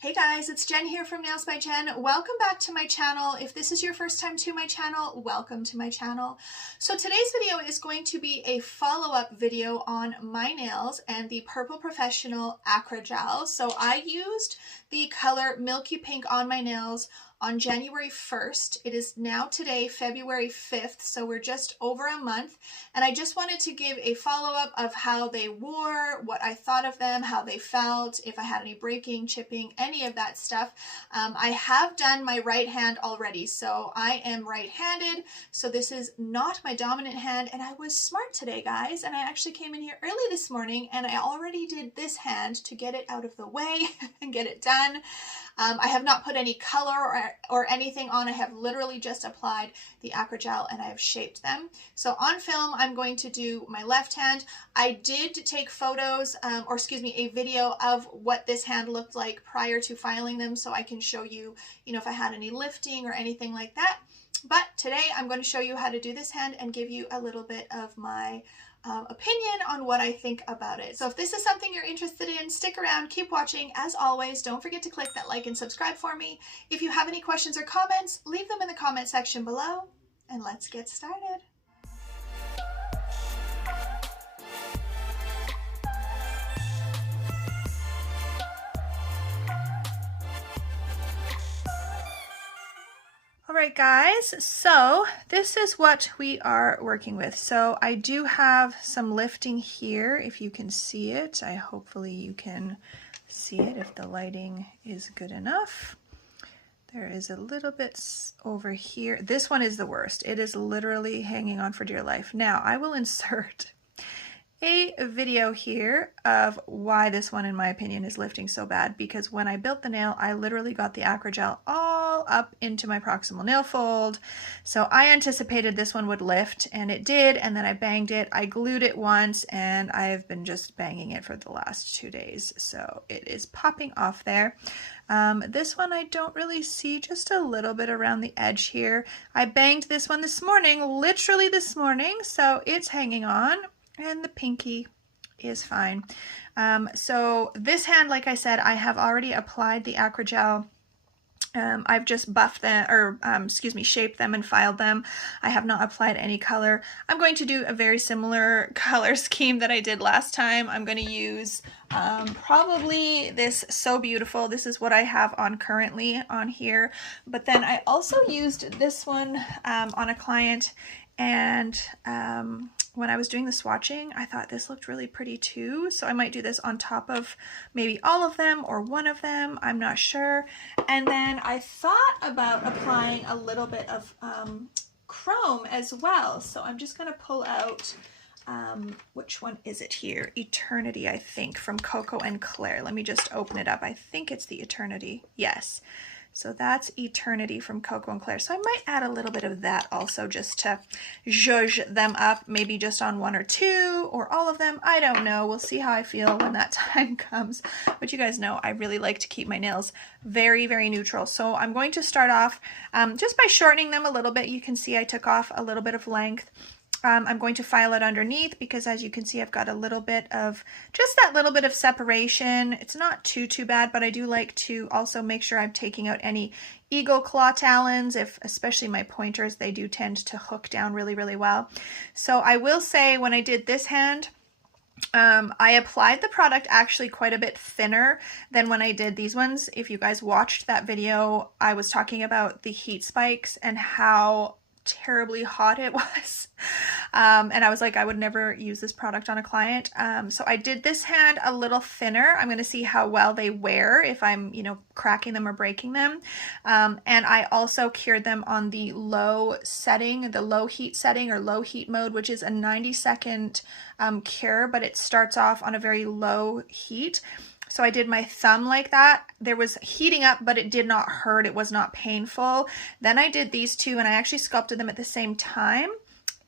Hey guys, it's Jen here from Nails by Jen. Welcome back to my channel. If this is your first time to my channel, welcome to my channel. So today's video is going to be a follow-up video on my nails and the Purple Professional Acrygel. So I used the color Milky Pink on my nails on January 1st. It is now today, February 5th, so we're just over a month. And I just wanted to give a follow-up of how they wore, what I thought of them, how they felt, if I had any breaking, chipping, any of that stuff. I have done my right hand already, so I am right-handed, so this is not my dominant hand. And I was smart today, guys, and I actually came in here early this morning and I already did this hand to get it out of the way and get it done. I have not put any color or anything on. I have literally just applied the Acrygel and I have shaped them. So on film, I'm going to do my left hand. I did take photos, a video of what this hand looked like prior to filing them, so I can show you, if I had any lifting or anything like that. But today I'm going to show you how to do this hand and give you a little bit of my opinion on what I think about it. So if this is something you're interested in, stick around, keep watching. As always, don't forget to click that like and subscribe for me. If you have any questions or comments, leave them in the comment section below, and let's get started. Alright guys, so this is what we are working with. So I do have some lifting here, if you can see it. Hopefully you can see it if the lighting is good enough. There is a little bit over here. This one is the worst. It is literally hanging on for dear life. Now I will insert a video here of why this one, in my opinion, is lifting so bad, because when I built the nail, I literally got the Acrygel all up into my proximal nail fold. So I anticipated this one would lift, and it did, and then I banged it. I glued it once, and I've been just banging it for the last 2 days. So it is popping off there. This one I don't really see, just a little bit around the edge here. I banged this one this morning, literally this morning, so it's hanging on. And the pinky is fine. So this hand, like I said, I have already applied the Acrygel. I've just buffed them, shaped them and filed them. I have not applied any color. I'm going to do a very similar color scheme that I did last time. I'm going to use probably this So Beautiful. This is what I have on currently on here. But then I also used this one on a client, and when I was doing the swatching, I thought this looked really pretty too, so I might do this on top of maybe all of them or one of them, I'm not sure. And then I thought about applying a little bit of chrome as well, so I'm just going to pull out, which one is it here? Eternity, I think, from Coco and Claire. Let me just open it up. I think it's the Eternity. Yes. So that's Eternity from Coco and Claire. So I might add a little bit of that also, just to zhuzh them up, maybe just on one or two or all of them. I don't know. We'll see how I feel when that time comes. But you guys know I really like to keep my nails very, very neutral. So I'm going to start off just by shortening them a little bit. You can see I took off a little bit of length. I'm going to file it underneath because, as you can see, I've got a little bit of, just that little bit of separation. It's not too bad, but I do like to also make sure I'm taking out any eagle claw talons, especially my pointers, they do tend to hook down really, really well. So I will say, when I did this hand, I applied the product actually quite a bit thinner than when I did these ones. If you guys watched that video, I was talking about the heat spikes and how terribly hot it was, and I was like, I would never use this product on a client. So I did this hand a little thinner. I'm going to see how well they wear, if I'm cracking them or breaking them. And I also cured them on the low setting, the low heat setting or low heat mode, which is a 90-second cure, but it starts off on a very low heat. So I did my thumb like that. There was heating up, but it did not hurt. It was not painful. Then I did these two, and I actually sculpted them at the same time.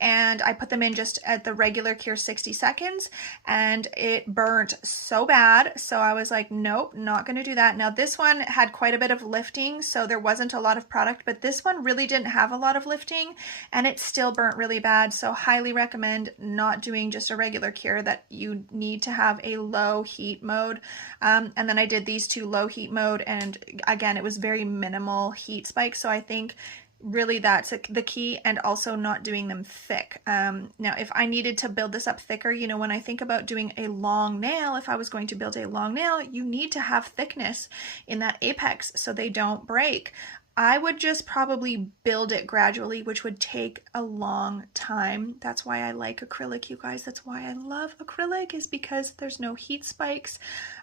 and I put them in just at the regular cure 60 seconds, and it burnt so bad. So I was like, nope, not going to do that. Now this one had quite a bit of lifting, so there wasn't a lot of product, but this one really didn't have a lot of lifting, and it still burnt really bad. So highly recommend not doing just a regular cure, that you need to have a low heat mode. And then I did these two low heat mode, and again, it was very minimal heat spikes. So I think really that's the key, and also not doing them thick. Now if I needed to build this up thicker, you know, when I think about doing a long nail, if I was going to build a long nail, you need to have thickness in that apex so they don't break. I would just probably build it gradually, which would take a long time. That's why I like acrylic, you guys. That's why I love acrylic, is because there's no heat spikes.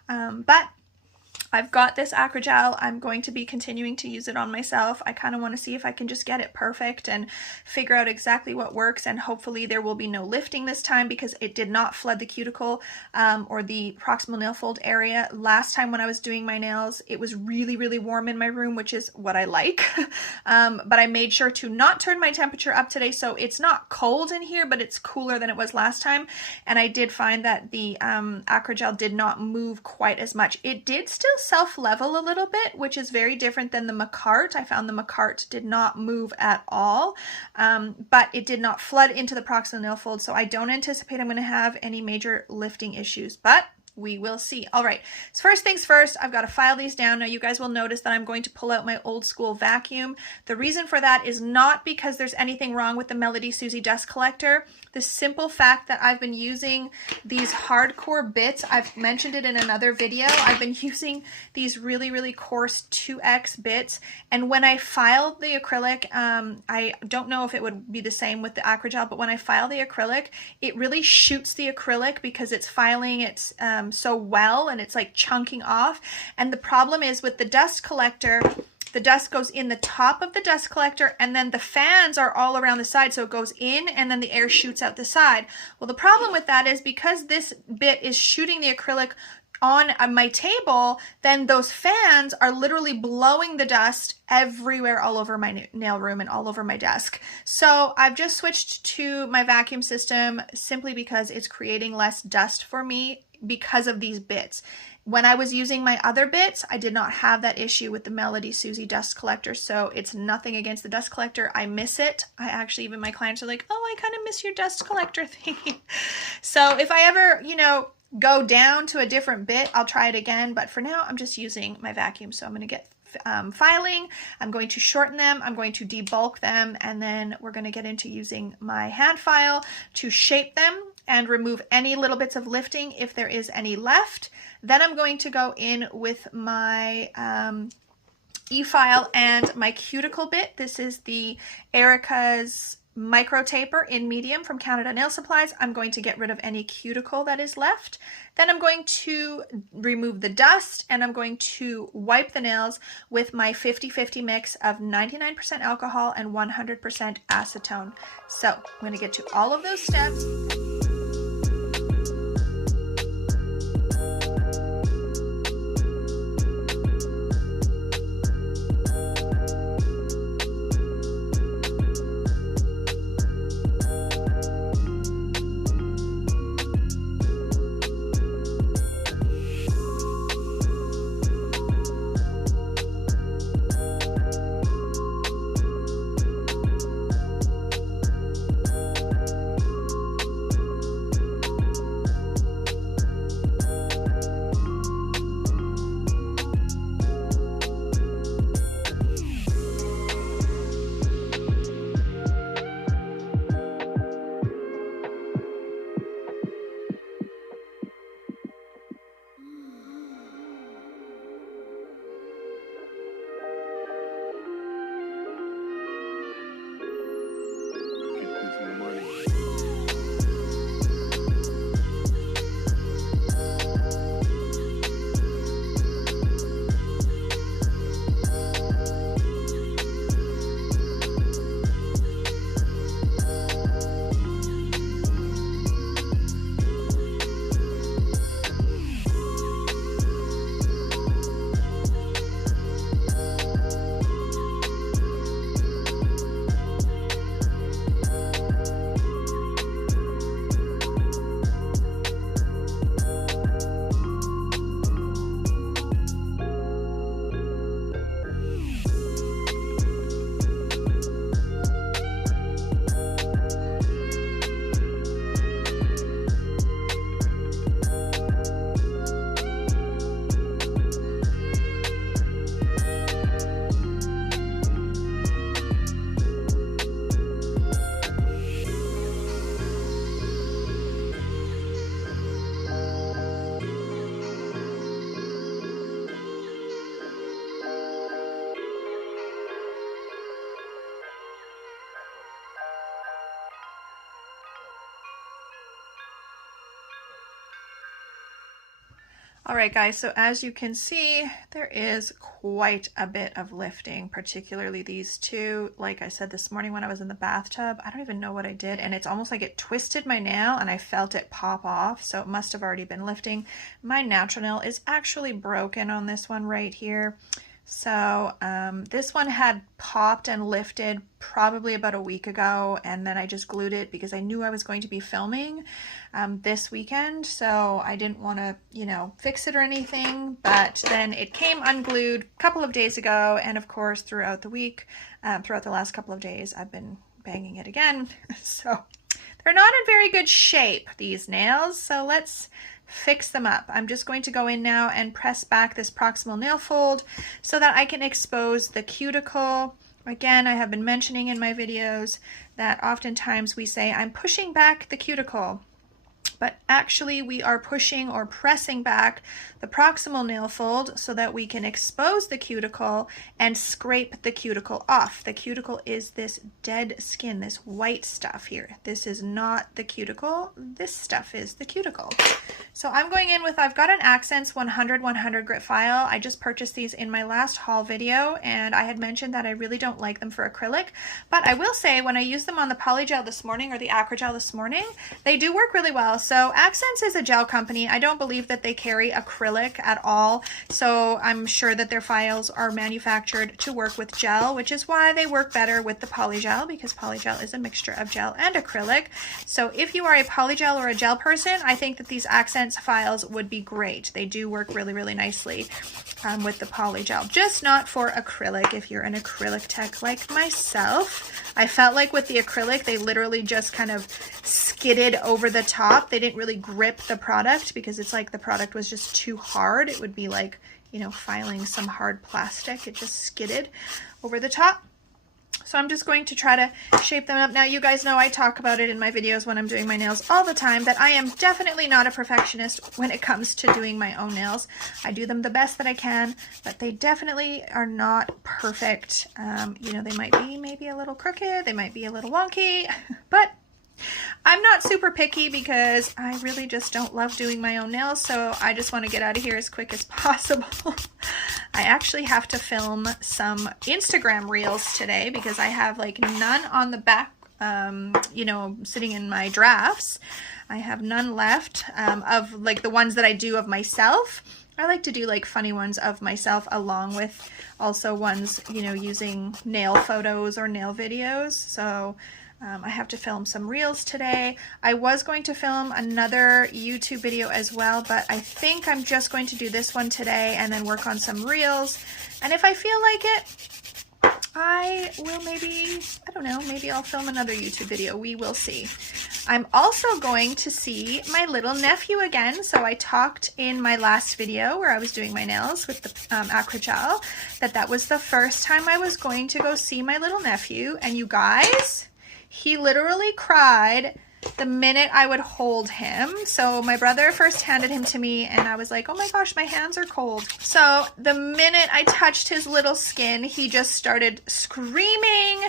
But I've got this Acrygel. I'm going to be continuing to use it on myself. I kind of want to see if I can just get it perfect and figure out exactly what works, and hopefully there will be no lifting this time, because it did not flood the cuticle or the proximal nail fold area. Last time when I was doing my nails, it was really, really warm in my room, which is what I like. But I made sure to not turn my temperature up today, so it's not cold in here, but it's cooler than it was last time. And I did find that the Acrygel did not move quite as much. It did still self-level a little bit, which is very different than the Macart. I found the Macart did not move at all, but it did not flood into the proximal nail fold, so I don't anticipate I'm going to have any major lifting issues, but we will see. All right, so first things first, I've got to file these down. Now you guys will notice that I'm going to pull out my old school vacuum. The reason for that is not because there's anything wrong with the MELODYSUSIE dust collector. The simple fact that I've been using these hardcore bits, I've mentioned it in another video, I've been using these really, really coarse 2X bits, and when I filed the acrylic, I don't know if it would be the same with the Acrygel, but when I file the acrylic, it really shoots the acrylic because it's filing its so well, and it's like chunking off. And the problem is with the dust collector, the dust goes in the top of the dust collector, and then the fans are all around the side, so it goes in and then the air shoots out the side. Well, the problem with that is because this bit is shooting the acrylic on my table, then those fans are literally blowing the dust everywhere, all over my nail room and all over my desk. So I've just switched to my vacuum system simply because it's creating less dust for me because of these bits. When I was using my other bits, I did not have that issue with the MELODYSUSIE dust collector, so it's nothing against the dust collector. I miss it. I actually, even my clients are like, oh, I kind of miss your dust collector thing. So if I ever, you know, go down to a different bit, I'll try it again, but for now I'm just using my vacuum. So I'm going to get filing, I'm going to shorten them, I'm going to debulk them, and then we're going to get into using my hand file to shape them and remove any little bits of lifting if there is any left. Then I'm going to go in with my EFILE and my cuticle bit. This is the Erica's micro taper in medium from Canada Nail Supplies. I'm going to get rid of any cuticle that is left. Then I'm going to remove the dust, and I'm going to wipe the nails with my 50-50 mix of 99% alcohol and 100% acetone. So I'm going to get to all of those steps. All right, guys, so as you can see, there is quite a bit of lifting, particularly these two. Like I said this morning when I was in the bathtub, I don't even know what I did, and it's almost like it twisted my nail and I felt it pop off, so it must have already been lifting. My natural nail is actually broken on this one right here. So this one had popped and lifted probably about a week ago, and then I just glued it because I knew I was going to be filming this weekend, so I didn't want to, you know, fix it or anything. But then it came unglued a couple of days ago, and of course throughout the week, throughout the last couple of days, I've been banging it again. So they're not in very good shape, these nails, so let's fix them up. I'm just going to go in now and press back this proximal nail fold so that I can expose the cuticle. Again, I have been mentioning in my videos that oftentimes we say I'm pushing back the cuticle, but actually we are pushing or pressing back the proximal nail fold so that we can expose the cuticle and scrape the cuticle off. The cuticle is this dead skin, this white stuff here. This is not the cuticle. This stuff is the cuticle. So I'm going in with, I've got an Accents 100 grit file. I just purchased these in my last haul video, and I had mentioned that I really don't like them for acrylic, but I will say when I used them on the polygel this morning or the acrygel this morning, they do work really well. So Accents is a gel company. I don't believe that they carry acrylic at all, so I'm sure that their files are manufactured to work with gel, which is why they work better with the polygel, because polygel is a mixture of gel and acrylic. So if you are a polygel or a gel person, I think that these Accents files would be great. They do work really, really nicely with the polygel, just not for acrylic. If you're an acrylic tech like myself, I felt like with the acrylic, they literally just kind of skidded over the top. They didn't really grip the product because it's like the product was just too hard. It would be like, you know, filing some hard plastic. It just skidded over the top. So I'm just going to try to shape them up. Now, you guys know I talk about it in my videos when I'm doing my nails all the time, that I am definitely not a perfectionist when it comes to doing my own nails. I do them the best that I can, but they definitely are not perfect. You know, they might be maybe a little crooked, they might be a little wonky, but I'm not super picky because I really just don't love doing my own nails, so I just want to get out of here as quick as possible. I actually have to film some Instagram reels today because I have like none on the back, you know, sitting in my drafts. I have none left of like the ones that I do of myself. I like to do like funny ones of myself along with also ones, you know, using nail photos or nail videos. So I have to film some reels today. I was going to film another YouTube video as well, but I think I'm just going to do this one today and then work on some reels. And if I feel like it, I will maybe, I don't know, maybe I'll film another YouTube video. We will see. I'm also going to see my little nephew again. So I talked in my last video where I was doing my nails with the acrygel that was the first time I was going to go see my little nephew. And you guys, he literally cried the minute I would hold him. So my brother first handed him to me and I was like, oh my gosh, my hands are cold. So the minute I touched his little skin, he just started screaming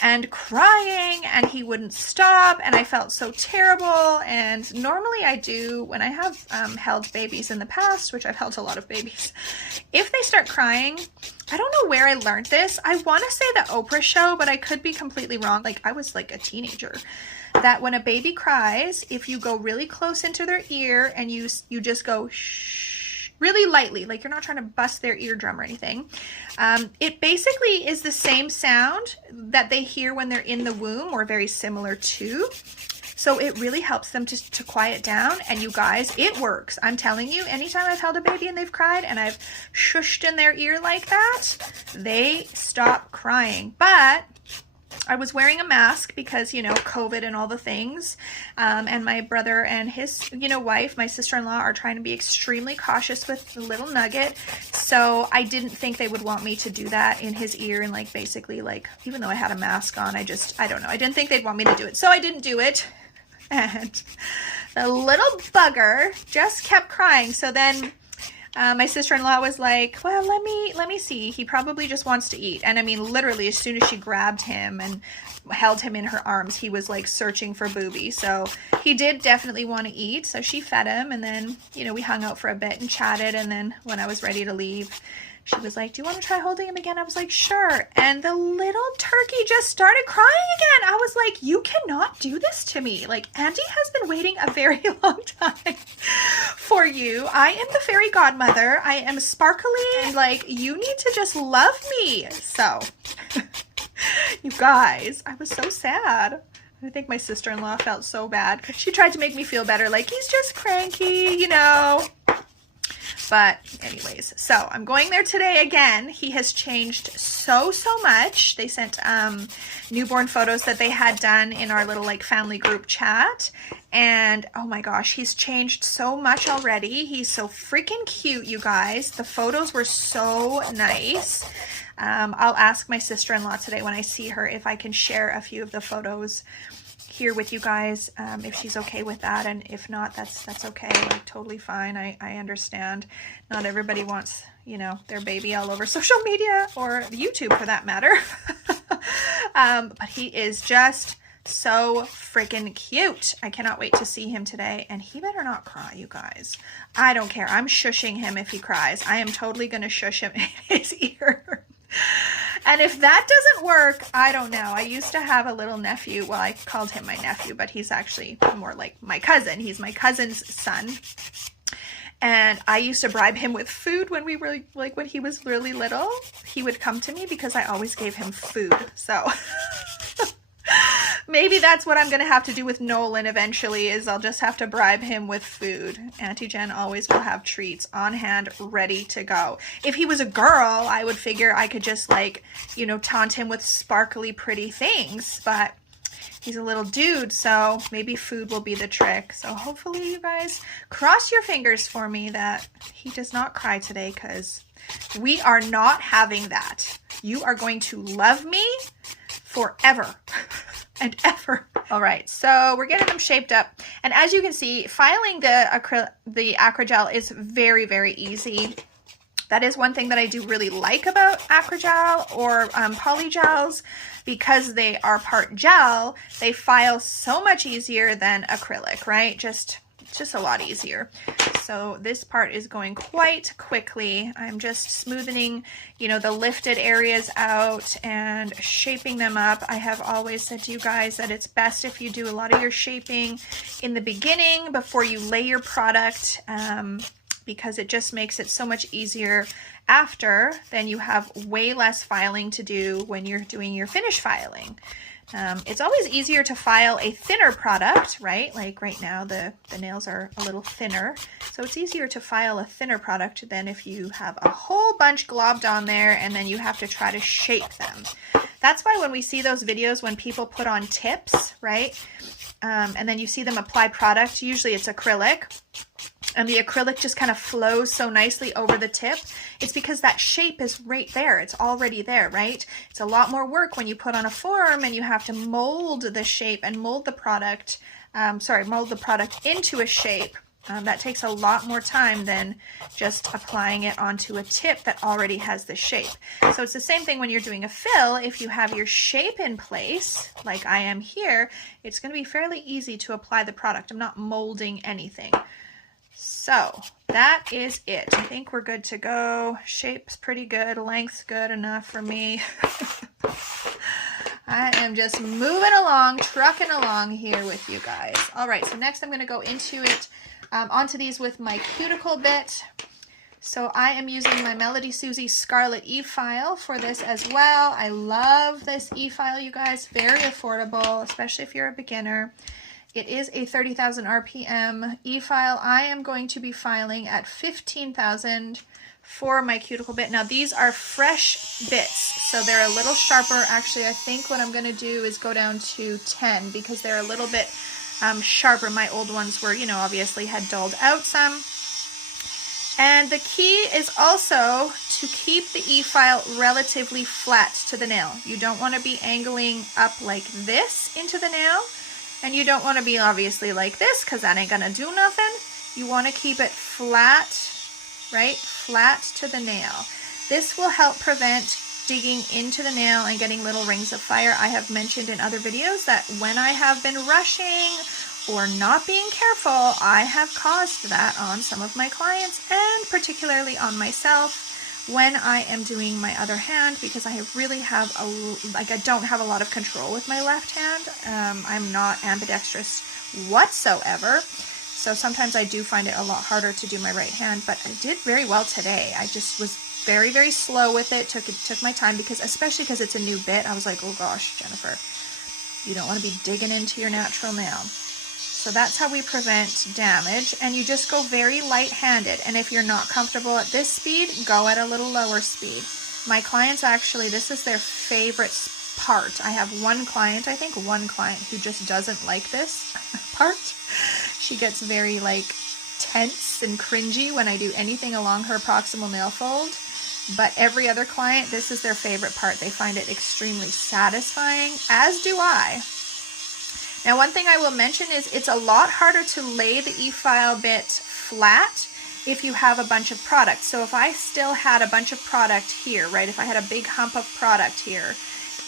and crying and he wouldn't stop, and I felt so terrible. And normally I do, when I have held babies in the past, which I've held a lot of babies, if they start crying, I don't know where I learned this. I want to say the Oprah show, but I could be completely wrong. Like I was like a teenager. That when a baby cries, if you go really close into their ear and you just go shh really lightly, like you're not trying to bust their eardrum or anything, it basically is the same sound that they hear when they're in the womb, or very similar to. So it really helps them to quiet down. And you guys, it works. I'm telling you, anytime I've held a baby and they've cried and I've shushed in their ear like that, they stop crying. But I was wearing a mask because, you know, COVID and all the things. And my brother and his, you know, wife, my sister-in-law, are trying to be extremely cautious with the little nugget. So I didn't think they would want me to do that in his ear and like basically like, even though I had a mask on, I don't know. I didn't think they'd want me to do it. So I didn't do it. And the little bugger just kept crying. So then My sister-in-law was like, well, let me see. He probably just wants to eat. And I mean, literally, as soon as she grabbed him and held him in her arms, he was like searching for booby. So he did definitely want to eat. So she fed him, and then, you know, we hung out for a bit and chatted. And then when I was ready to leave, she was like, do you want to try holding him again? I was like, sure. And the little turkey just started crying again. I was like, you cannot do this to me. Like, Auntie has been waiting a very long time for you. I am the fairy godmother. I am sparkly, and like, you need to just love me. So, you guys, I was so sad. I think my sister-in-law felt so bad. She tried to make me feel better. Like, he's just cranky, you know. But anyways, so I'm going there today again. He has changed so much. They sent newborn photos that they had done in our little like family group chat. And oh my gosh, he's changed so much already. He's so freaking cute, you guys. The photos were so nice. I'll ask my sister-in-law today when I see her if I can share a few of the photos here with you guys, if she's okay with that, and if not, that's okay, like totally fine. I understand not everybody wants, you know, their baby all over social media or YouTube for that matter. But he is just so freaking cute. I cannot wait to see him today, and he better not cry, you guys. I don't care. I'm shushing him if he cries. I am totally gonna shush him in his ear. And if that doesn't work, I don't know. I used to have a little nephew. Well, I called him my nephew, but he's actually more like my cousin. He's my cousin's son. And I used to bribe him with food when we were like, when he was really little. He would come to me because I always gave him food. So maybe that's what I'm going to have to do with Nolan eventually, is I'll just have to bribe him with food. Auntie Jen always will have treats on hand, ready to go. If he was a girl, I would figure I could just like, you know, taunt him with sparkly, pretty things. But he's a little dude, so maybe food will be the trick. So hopefully you guys cross your fingers for me that he does not cry today, because we are not having that. You are going to love me forever and ever. All right, so we're getting them shaped up. And as you can see, filing the Acrygel is very, very easy. That is one thing that I do really like about Acrygel or polygels, because they are part gel, they file so much easier than acrylic, right? It's just a lot easier. So this part is going quite quickly. I'm just smoothing, you know, the lifted areas out and shaping them up. I have always said to you guys that it's best if you do a lot of your shaping in the beginning before you lay your product, because it just makes it so much easier after. Then you have way less filing to do when you're doing your finish filing. It's always easier to file a thinner product, right? Like right now, the nails are a little thinner. So it's easier to file a thinner product than if you have a whole bunch globbed on there and then you have to try to shape them. That's why when we see those videos when people put on tips, right? And then you see them apply product, usually it's acrylic, and the acrylic just kind of flows so nicely over the tip. It's because that shape is right there. It's already there, right? It's a lot more work when you put on a form and you have to mold the shape and mold the product, mold the product into a shape. That takes a lot more time than just applying it onto a tip that already has the shape. So it's the same thing when you're doing a fill. If you have your shape in place, like I am here, it's going to be fairly easy to apply the product. I'm not molding anything. So that is it. I think we're good to go. Shape's pretty good. Length's good enough for me. I am just moving along, trucking along here with you guys. All right, so next I'm going to go into it, onto these with my cuticle bit. So I am using my MELODYSUSIE Scarlet EFILE for this as well. I love this EFILE, you guys. Very affordable, especially if you're a beginner. It is a 30,000 RPM EFILE. I am going to be filing at 15,000 for my cuticle bit. Now these are fresh bits, so they're a little sharper. Actually, I think what I'm going to do is go down to 10 because they're a little bit sharper. My old ones were, you know, obviously had dulled out some. And the key is also to keep the EFILE relatively flat to the nail. You don't want to be angling up like this into the nail. And you don't want to be obviously like this because that ain't gonna do nothing. You want to keep it flat right? Flat to the nail. This will help prevent digging into the nail and getting little rings of fire. I have mentioned in other videos that when I have been rushing or not being careful, I have caused that on some of my clients and particularly on myself when I am doing my other hand, because I really have I don't have a lot of control with my left hand. I'm not ambidextrous whatsoever. So sometimes I do find it a lot harder to do my right hand, but I did very well today. I just was very, very slow with it. Took my time, because especially because it's a new bit, I was like, oh gosh, Jennifer, you don't want to be digging into your natural nail. So that's how we prevent damage, and you just go very light-handed. And if you're not comfortable at this speed, go at a little lower speed. My clients actually, this is their favorite part. I have one client, I think one client, who just doesn't like this part. She gets very like tense and cringy when I do anything along her proximal nail fold. But every other client, this is their favorite part. They find it extremely satisfying, as do I. Now, one thing I will mention is it's a lot harder to lay the EFILE bit flat if you have a bunch of product. So if I still had a bunch of product here, right, if I had a big hump of product here,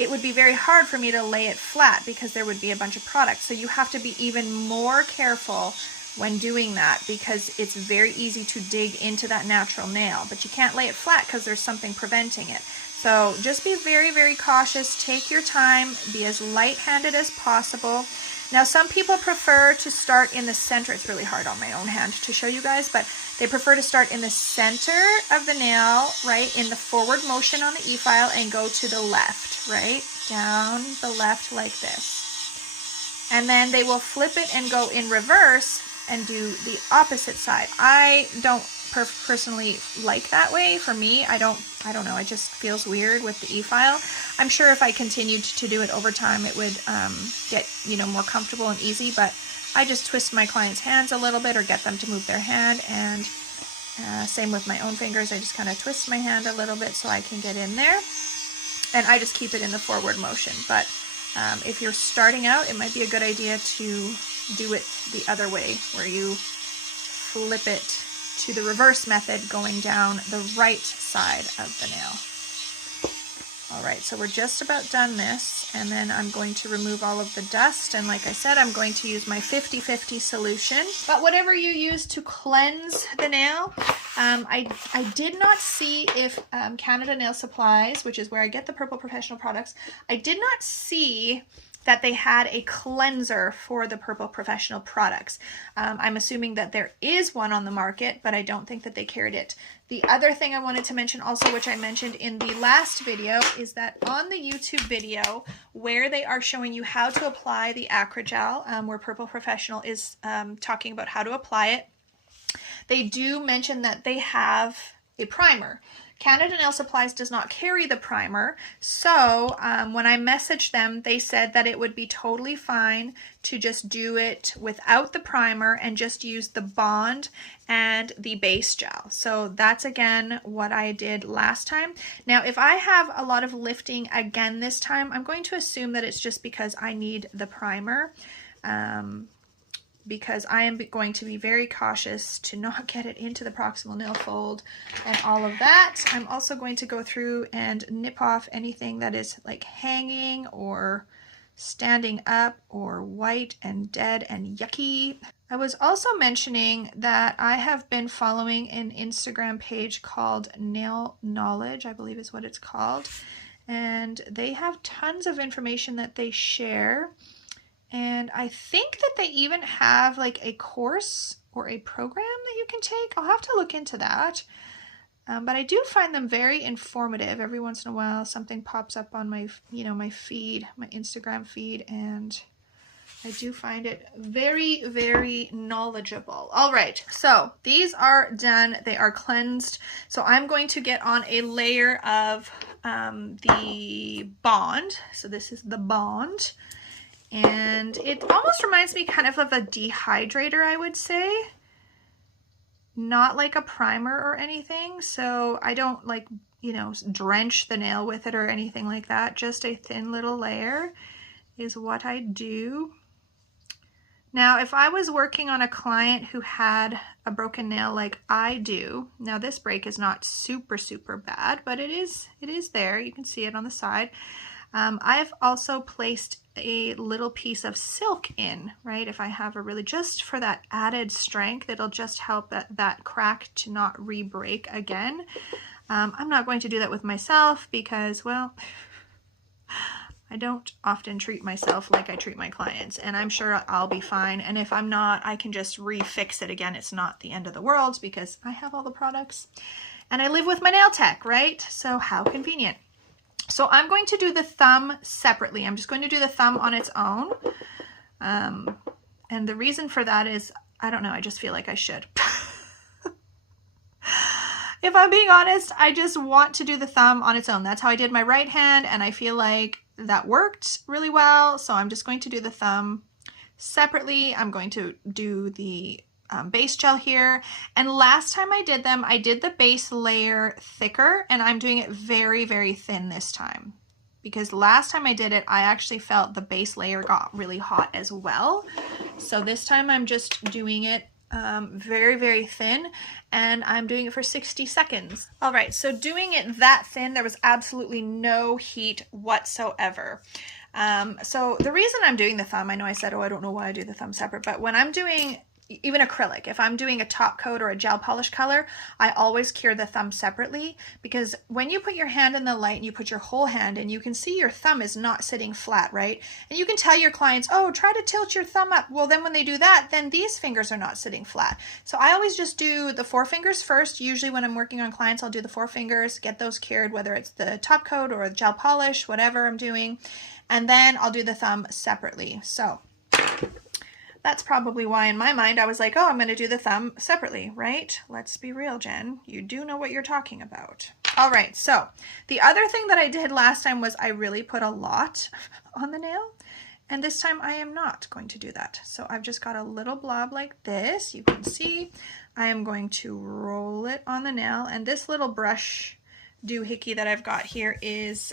it would be very hard for me to lay it flat because there would be a bunch of product. So you have to be even more careful when doing that, because it's very easy to dig into that natural nail, but you can't lay it flat because there's something preventing it. So just be very, very cautious. Take your time. Be as light-handed as possible. Now, some people prefer to start in the center. It's really hard on my own hand to show you guys, but they prefer to start in the center of the nail, right, in the forward motion on the EFILE, and go to the left, right, down the left like this. And then they will flip it and go in reverse and do the opposite side. I don't personally like that way. For me, I don't know, it just feels weird with the EFILE. I'm sure if I continued to do it over time, it would get, you know, more comfortable and easy, but I just twist my clients' hands a little bit or get them to move their hand, and same with my own fingers. I just kind of twist my hand a little bit so I can get in there, and I just keep it in the forward motion. But if you're starting out, it might be a good idea to do it the other way, where you flip it to the reverse method, going down the right side of the nail. All right, so we're just about done this, and then I'm going to remove all of the dust, and like I said, I'm going to use my 50/50 solution. But whatever you use to cleanse the nail, I did not see if Canada Nail Supplies, which is where I get the Purple Professional products, I did not see that they had a cleanser for the Purple Professional products. I'm assuming that there is one on the market, but I don't think that they carried it. The other thing I wanted to mention also, which I mentioned in the last video, is that on the YouTube video where they are showing you how to apply the Acrygel, where Purple Professional is talking about how to apply it, they do mention that they have a primer. Canada Nail Supplies does not carry the primer, so when I messaged them, they said that it would be totally fine to just do it without the primer and just use the bond and the base gel. So that's again what I did last time. Now, if I have a lot of lifting again this time, I'm going to assume that it's just because I need the primer. Because I am going to be very cautious to not get it into the proximal nail fold and all of that. I'm also going to go through and nip off anything that is like hanging or standing up or white and dead and yucky. I was also mentioning that I have been following an Instagram page called Nail Knowledge, I believe is what it's called. And they have tons of information that they share. And I think that they even have like a course or a program that you can take. I'll have to look into that. But I do find them very informative. Every once in a while, something pops up on my, my feed, my Instagram feed, and I do find it very, very knowledgeable. All right, so these are done. They are cleansed. So I'm going to get on a layer of the bond. So this is the bond. And it almost reminds me kind of a dehydrator, I would say. Not like a primer or anything. So I don't like, drench the nail with it or anything like that. Just a thin little layer is what I do. Now, if I was working on a client who had a broken nail like I do, now this break is not super, super bad, but it is there. You can see it on the side. I've also placed a little piece of silk in, right? If I have a really, just for that added strength, it'll just help that crack to not re-break again. I'm not going to do that with myself because, well, I don't often treat myself like I treat my clients, and I'm sure I'll be fine. And if I'm not, I can just refix it again. It's not the end of the world because I have all the products and I live with my nail tech, right? So how convenient. So I'm going to do the thumb separately. I'm just going to do the thumb on its own. And the reason for that is, I don't know, I just feel like I should. If I'm being honest, I just want to do the thumb on its own. That's how I did my right hand, and I feel like that worked really well. So I'm just going to do the thumb separately. I'm going to do the base gel here. And last time I did them, I did the base layer thicker, and I'm doing it very, very thin this time. Because last time I did it, I actually felt the base layer got really hot as well. So this time I'm just doing it very, very thin, and I'm doing it for 60 seconds. All right, so doing it that thin, there was absolutely no heat whatsoever. So the reason I'm doing the thumb, I know I said, oh, I don't know why I do the thumb separate, but when I'm doing even acrylic, if I'm doing a top coat or a gel polish color, I always cure the thumb separately, because when you put your hand in the light and you put your whole hand in, you can see your thumb is not sitting flat, right? And you can tell your clients, oh, try to tilt your thumb up. Well, then when they do that, then these fingers are not sitting flat. So I always just do the 4 fingers first. Usually when I'm working on clients, I'll do the 4 fingers, get those cured, whether it's the top coat or the gel polish, whatever I'm doing. And then I'll do the thumb separately. So that's probably why in my mind I was like, oh, I'm going to do the thumb separately, right? Let's be real, Jen. You do know what you're talking about. All right, so the other thing that I did last time was I really put a lot on the nail, and this time I am not going to do that. So I've just got a little blob like this. You can see I am going to roll it on the nail, and this little brush doohickey that I've got here is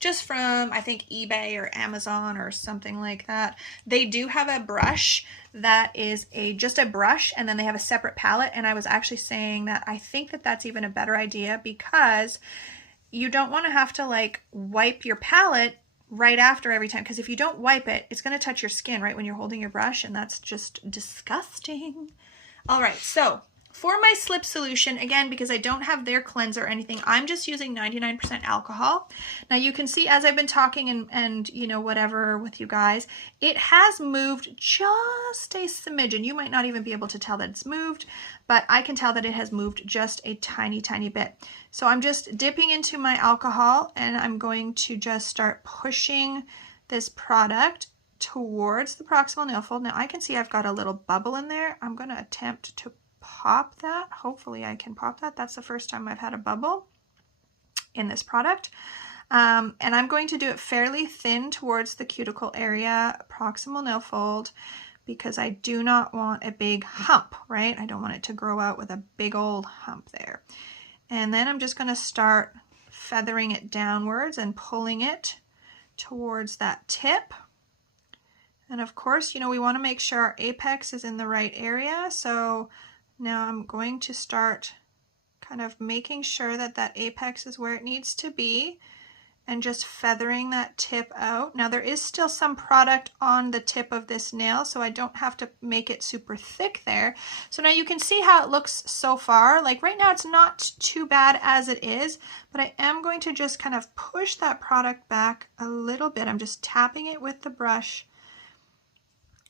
just from, I think, eBay or Amazon or something like that. They do have a brush that is just a brush, and then they have a separate palette. And I was actually saying that I think that that's even a better idea, because you don't want to have to like wipe your palette right after every time, because if you don't wipe it, it's going to touch your skin right when you're holding your brush, and that's just disgusting. All right, so for my slip solution, again, because I don't have their cleanser or anything, I'm just using 99% alcohol. Now you can see as I've been talking and you know, whatever with you guys, it has moved just a smidgen. You might not even be able to tell that it's moved, but I can tell that it has moved just a tiny, tiny bit. So I'm just dipping into my alcohol, and I'm going to just start pushing this product towards the proximal nail fold. Now I can see I've got a little bubble in there. I'm going to attempt to pop that. Hopefully I can pop that. That's the first time I've had a bubble in this product. And I'm going to do it fairly thin towards the cuticle area, proximal nail fold, because I do not want a big hump, right? I don't want it to grow out with a big old hump there. And then I'm just going to start feathering it downwards and pulling it towards that tip. And of course, you know, we want to make sure our apex is in the right area. So now I'm going to start kind of making sure that that apex is where it needs to be, and just feathering that tip out. Now there is still some product on the tip of this nail, so I don't have to make it super thick there. So now you can see how it looks so far. Like right now it's not too bad as it is, but I am going to just kind of push that product back a little bit. I'm just tapping it with the brush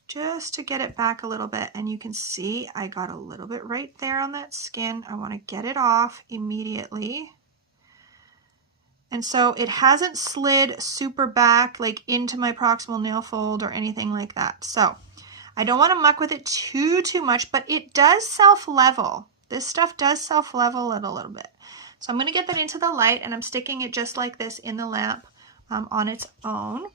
just to get it back a little bit, and you can see I got a little bit right there on that skin. I want to get it off immediately. And so it hasn't slid super back like into my proximal nail fold or anything like that. So I don't want to muck with it too much, but it does self-level. This stuff does self-level it a little bit. So I'm going to get that into the light, and I'm sticking it just like this in the lamp on its own.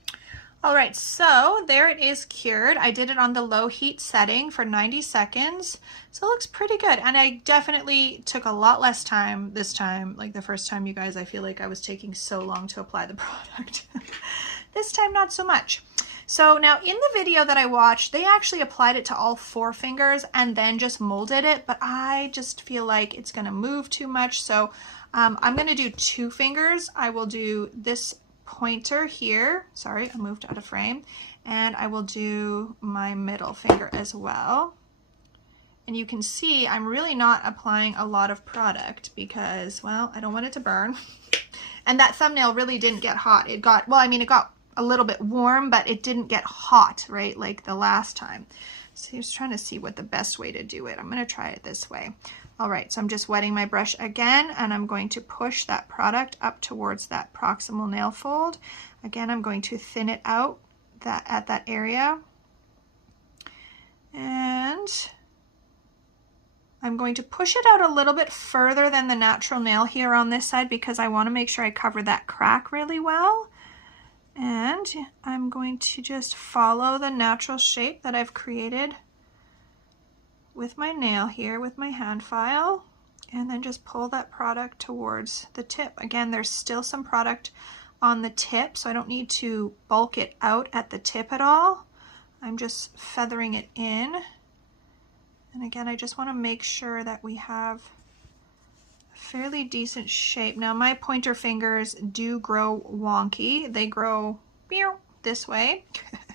All right, so there it is cured. I did it on the low heat setting for 90 seconds. So it looks pretty good. And I definitely took a lot less time this time. Like the first time, you guys, I feel like I was taking so long to apply the product. This time, not so much. So now in the video that I watched, they actually applied it to all 4 fingers and then just molded it, but I just feel like it's gonna move too much. So I'm gonna do 2 fingers. I will do this pointer here. Sorry, I moved out of frame. And I will do my middle finger as well. And you can see I'm really not applying a lot of product because, well, I don't want it to burn. And that thumbnail really didn't get hot. It got, well, I mean, it got a little bit warm, but it didn't get hot, right? Like the last time. So I was trying to see what the best way to do it. I'm going to try it this way. All right, so I'm just wetting my brush again, and I'm going to push that product up towards that proximal nail fold. Again, I'm going to thin it out at that area. And I'm going to push it out a little bit further than the natural nail here on this side because I want to make sure I cover that crack really well. And I'm going to just follow the natural shape that I've created with my nail here with my hand file, and then just pull that product towards the tip. Again, there's still some product on the tip, so I don't need to bulk it out at the tip at all. I'm just feathering it in. And again, I just want to make sure that we have a fairly decent shape. Now, my pointer fingers do grow wonky. They grow this way.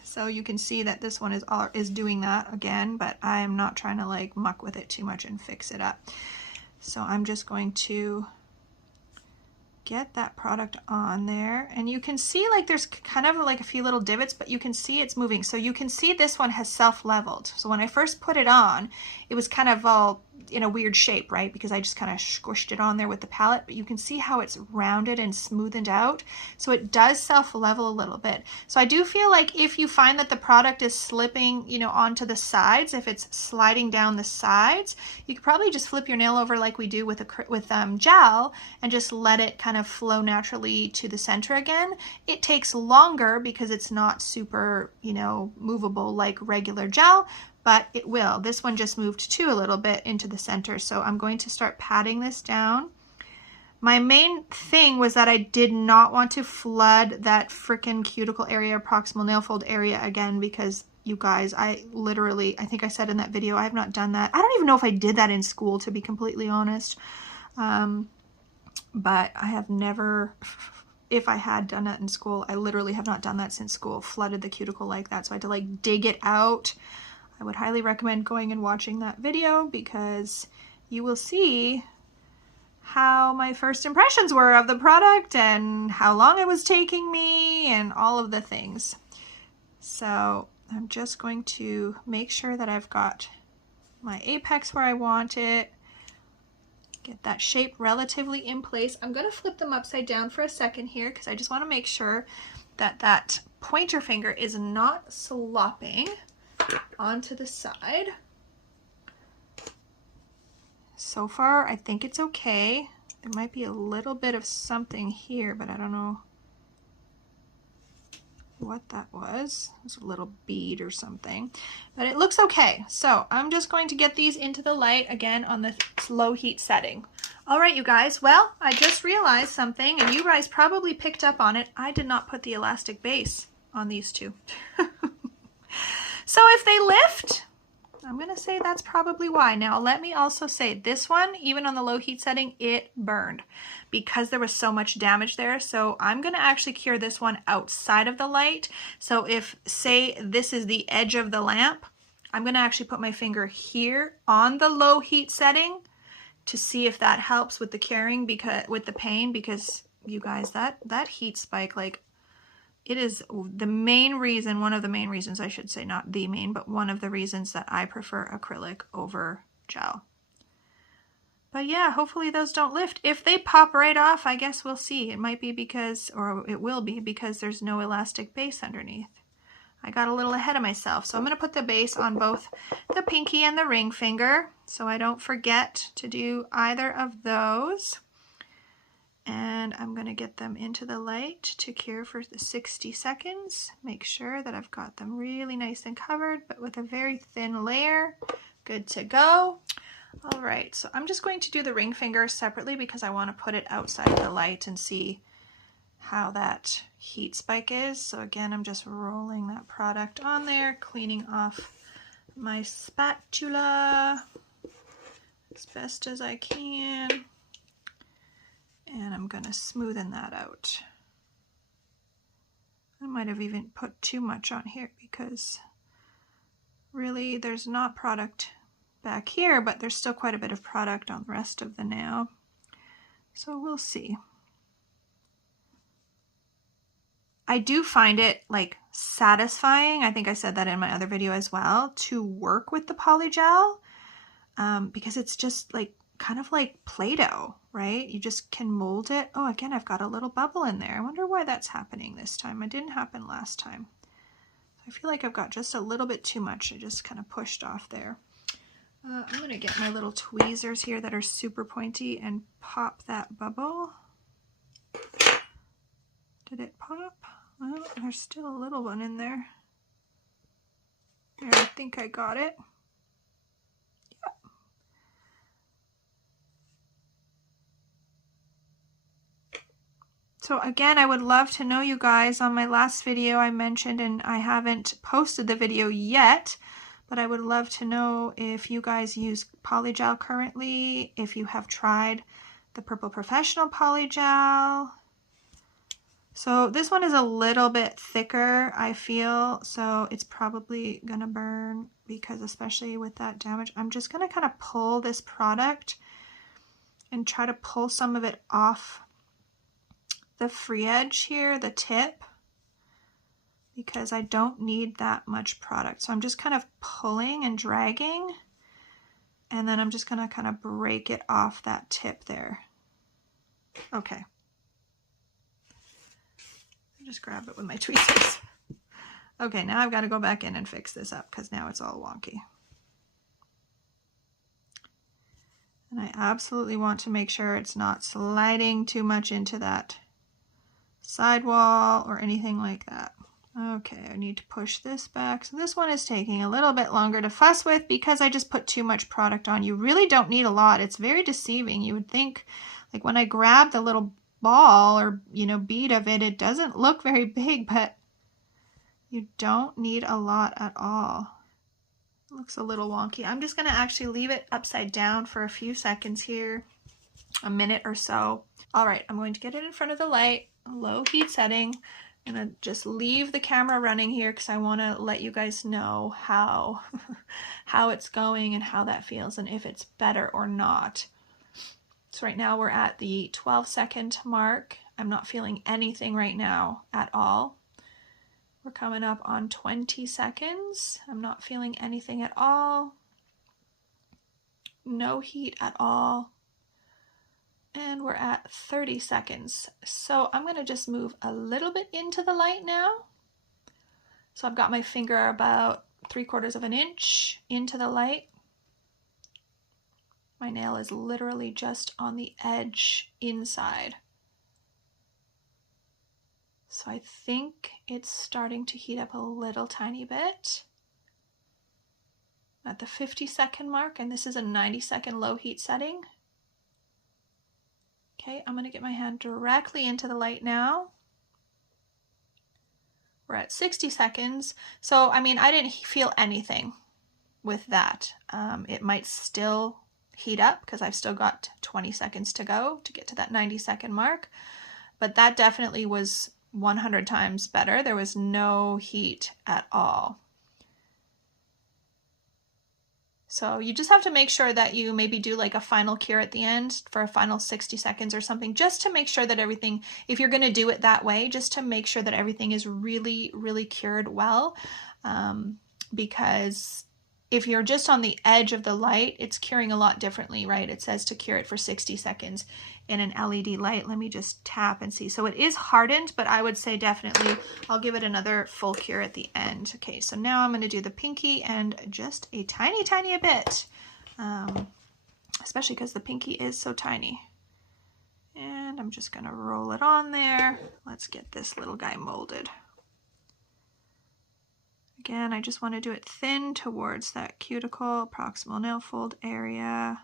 So you can see that this one is doing that again, but I am not trying to like muck with it too much and fix it up. So I'm just going to get that product on there, and you can see like there's kind of like a few little divots, but you can see it's moving. So you can see this one has self-leveled. So when I first put it on, it was kind of all in a weird shape, right? Because I just kind of squished it on there with the palette, but you can see how it's rounded and smoothened out. So it does self-level a little bit. So I do feel like if you find that the product is slipping, you know, onto the sides, if it's sliding down the sides, you could probably just flip your nail over like we do with gel and just let it kind of flow naturally to the center again. It takes longer because it's not super, you know, movable like regular gel, but it will. This one just moved too a little bit into the center, so I'm going to start patting this down. My main thing was that I did not want to flood that frickin' cuticle area, proximal nail fold area again, because you guys, I think I said in that video, I have not done that. I don't even know if I did that in school, to be completely honest. But I have never, if I had done that in school, I literally have not done that since school, flooded the cuticle like that. So I had to like dig it out. I would highly recommend going and watching that video because you will see how my first impressions were of the product and how long it was taking me and all of the things. So I'm just going to make sure that I've got my apex where I want it. Get that shape relatively in place. I'm going to flip them upside down for a second here because I just want to make sure that that pointer finger is not slopping onto the side. So far, I think it's okay. There might be a little bit of something here, but I don't know what that was. It was a little bead or something, but it looks okay. So I'm just going to get these into the light again on the low heat setting. All right, you guys, well, I just realized something, and you guys probably picked up on it. I did not put the elastic base on these two. So if they lift, I'm going to say that's probably why. Now, let me also say this one, even on the low heat setting, it burned because there was so much damage there. So I'm going to actually cure this one outside of the light. So if, say, this is the edge of the lamp, I'm going to actually put my finger here on the low heat setting to see if that helps with the curing, because with the pain, because you guys, that heat spike, like, it is the main reason, one of the main reasons, I should say, not the main, but one of the reasons that I prefer acrylic over gel. But yeah, hopefully those don't lift. If they pop right off, I guess we'll see. It might be because, or it will be because there's no elastic base underneath. I got a little ahead of myself. So I'm going to put the base on both the pinky and the ring finger so I don't forget to do either of those. And I'm going to get them into the light to cure for the 60 seconds. Make sure that I've got them really nice and covered, but with a very thin layer. Good to go. All right, so I'm just going to do the ring finger separately because I want to put it outside of the light and see how that heat spike is. So again, I'm just rolling that product on there, cleaning off my spatula as best as I can. And I'm gonna smoothen that out. I might have even put too much on here because really there's not product back here, but there's still quite a bit of product on the rest of the nail. So we'll see. I do find it like satisfying, I think I said that in my other video as well, to work with the polygel because it's just like kind of like Play-Doh, right? You just can mold it. Oh, again, I've got a little bubble in there. I wonder why that's happening this time. It didn't happen last time. I feel like I've got just a little bit too much. I just kind of pushed off there. I'm gonna get my little tweezers here that are super pointy and pop that bubble. Did it pop? Well, there's still a little one in there. There, I think I got it. Yep. So again, I would love to know you guys. On my last video I mentioned, and I haven't posted the video yet, but I would love to know if you guys use polygel currently, if you have tried the Purple Professional polygel. So this one is a little bit thicker, I feel, so it's probably gonna burn because especially with that damage, I'm just gonna kind of pull this product and try to pull some of it off the free edge here, the tip, because I don't need that much product. So I'm just kind of pulling and dragging, and then I'm just gonna kind of break it off that tip there. Okay. Just grab it with my tweezers. Okay, now I've got to go back in and fix this up because now it's all wonky. And I absolutely want to make sure it's not sliding too much into that sidewall or anything like that. Okay, I need to push this back. So this one is taking a little bit longer to fuss with because I just put too much product on. You really don't need a lot. It's very deceiving. You would think, like when I grab the little ball or, you know, bead of it, it doesn't look very big, but you don't need a lot at all. It looks a little wonky. I'm just going to actually leave it upside down for a few seconds here, a minute or so. All right, I'm going to get it in front of the light, low heat setting. I'm going to just leave the camera running here because I want to let you guys know how how it's going and how that feels and if it's better or not. So right now we're at the 12-second mark. I'm not feeling anything right now at all. We're coming up on 20 seconds. I'm not feeling anything at all. No heat at all. And we're at 30 seconds. So I'm going to just move a little bit into the light now. So I've got my finger about 3/4 of an inch into the light. My nail is literally just on the edge inside. So I think it's starting to heat up a little tiny bit. At the 50-second mark, and this is a 90-second low heat setting. Okay, I'm gonna get my hand directly into the light now. We're at 60 seconds. So, I mean, I didn't feel anything with that. It might still heat up because I've still got 20 seconds to go to get to that 90-second mark, but that definitely was 100 times better. There was no heat at all. So you just have to make sure that you maybe do like a final cure at the end for a final 60 seconds or something, just to make sure that everything, if you're going to do it that way, just to make sure that everything is really, really cured well. Because if you're just on the edge of the light, it's curing a lot differently, right? It says to cure it for 60 seconds in an LED light. Let me just tap and see. So it is hardened, but I would say definitely I'll give it another full cure at the end. Okay, so now I'm going to do the pinky and just a tiny, tiny bit, especially because the pinky is so tiny. And I'm just going to roll it on there. Let's get this little guy molded. Again, I just want to do it thin towards that cuticle, proximal nail fold area.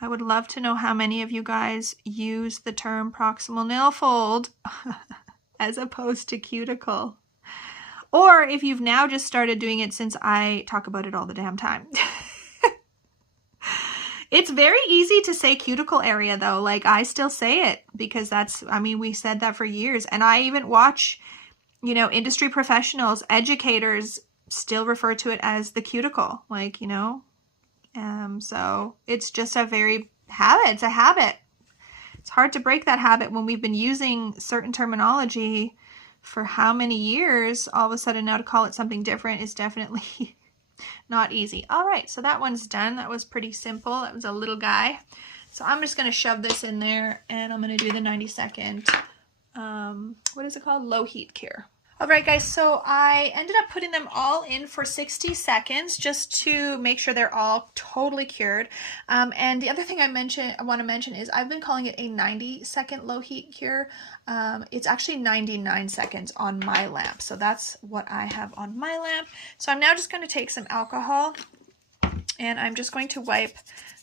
I would love to know how many of you guys use the term proximal nail fold as opposed to cuticle. Or if you've now just started doing it since I talk about it all the damn time. It's very easy to say cuticle area though. Like I still say it because that's, I mean, we said that for years. And I even watch, you know, industry professionals, educators still refer to it as the cuticle, like, you know. So it's just a very habit. It's a habit. It's hard to break that habit when we've been using certain terminology for how many years. All of a sudden now to call it something different is definitely not easy. All right, so that one's done. That was pretty simple. That was a little guy. So I'm just going to shove this in there and I'm going to do the 90-second, what is it called? Low heat cure. All right, guys, so I ended up putting them all in for 60 seconds just to make sure they're all totally cured. And the other thing I want to mention is I've been calling it a 90-second low heat cure. It's actually 99 seconds on my lamp. So that's what I have on my lamp. So I'm now just going to take some alcohol and I'm just going to wipe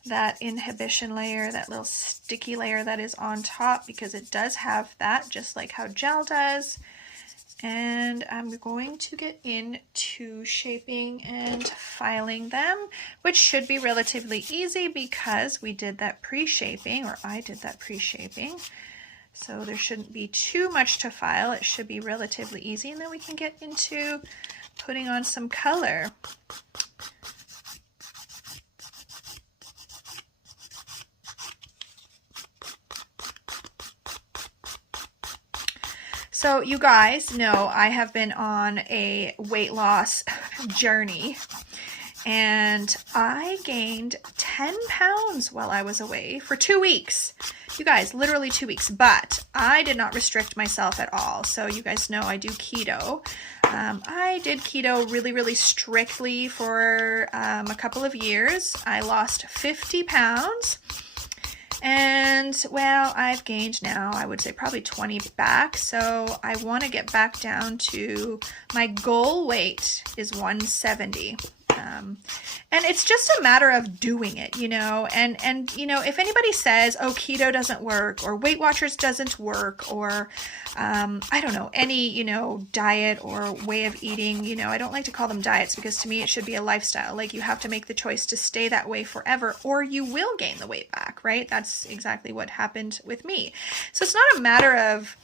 that inhibition layer, that little sticky layer that is on top, because it does have that, just like how gel does. And I'm going to get into shaping and filing them, which should be relatively easy because we did that pre-shaping, or I did that pre-shaping. So there shouldn't be too much to file. It should be relatively easy, and then we can get into putting on some color. So you guys know I have been on a weight loss journey and I gained 10 pounds while I was away for 2 weeks. You guys, literally 2 weeks, but I did not restrict myself at all. So you guys know I do keto. I did keto really, really strictly for a couple of years. I lost 50 pounds. And well, I've gained now, I would say probably 20 back. So I want to get back down to, my goal weight is 170. And it's just a matter of doing it, you know, and you know, if anybody says, oh, keto doesn't work, or Weight Watchers doesn't work, or I don't know, any, you know, diet or way of eating, you know, I don't like to call them diets because to me it should be a lifestyle. Like you have to make the choice to stay that way forever or you will gain the weight back, right? That's exactly what happened with me. So it's not a matter of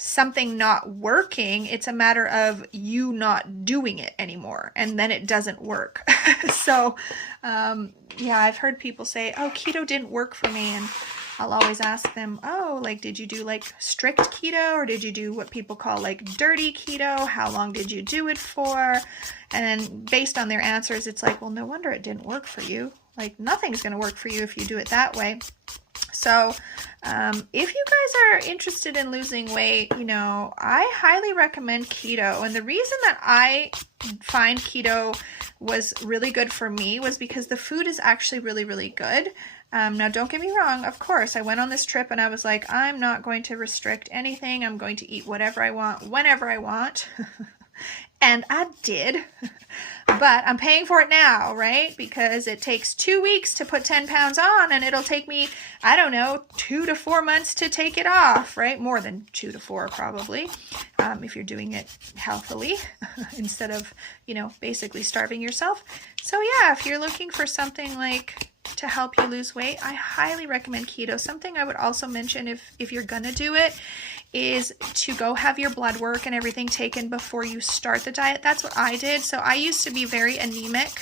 something not working, it's a matter of you not doing it anymore, and then it doesn't work. So yeah, I've heard people say, oh, keto didn't work for me, and I'll always ask them, oh, like, did you do like strict keto, or did you do what people call like dirty keto? How long did you do it for? And then based on their answers, it's like, well, no wonder it didn't work for you. Like nothing's going to work for you if you do it that way. So if you guys are interested in losing weight, you know, I highly recommend keto. And the reason that I find keto was really good for me was because the food is actually really, really good. Now, don't get me wrong. Of course, I went on this trip and I was like, I'm not going to restrict anything. I'm going to eat whatever I want, whenever I want. And I did, but I'm paying for it now, right? Because it takes 2 weeks to put 10 pounds on, and it'll take me, I don't know, 2 to 4 months to take it off, right? More than 2 to 4 probably, if you're doing it healthily instead of, you know, basically starving yourself. So yeah, if you're looking for something like to help you lose weight, I highly recommend keto. Something I would also mention if you're gonna do it is to go have your blood work and everything taken before you start the diet. That's what I did. So I used to be very anemic.